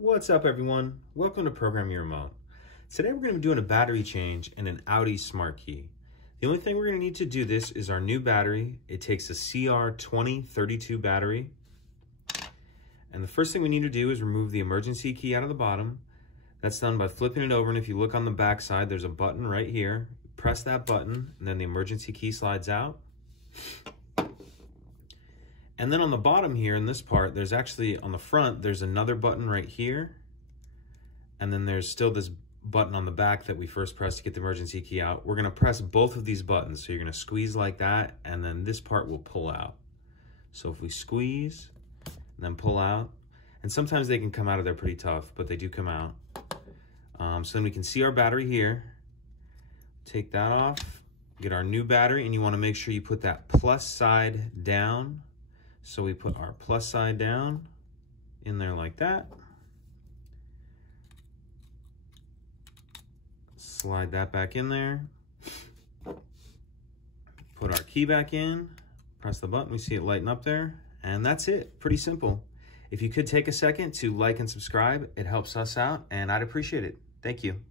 What's up everyone? Welcome to Program Your Remote. Today we're going to be doing a battery change in an Audi Smart Key. The only thing we're going to need to do this is our new battery. It takes a CR2032 battery. And the first thing we need to do is remove the emergency key out of the bottom. That's done by flipping it over, and if you look on the back side, there's a button right here. Press that button and then the emergency key slides out. And then on the bottom here in this part, there's actually, on the front, there's another button right here. And then there's still this button on the back that we first pressed to get the emergency key out. We're gonna press both of these buttons. So you're gonna squeeze like that, and then this part will pull out. So if we squeeze and then pull out, and sometimes they can come out of there pretty tough, but they do come out. So then we can see our battery here. Take that off, get our new battery, and you wanna make sure you put that plus side down. So we put our plus side down in there like that. Slide that back in there. Put our key back in, press the button, we see it lighten up there, and that's it, pretty simple. If you could take a second to like and subscribe, it helps us out and I'd appreciate it. Thank you.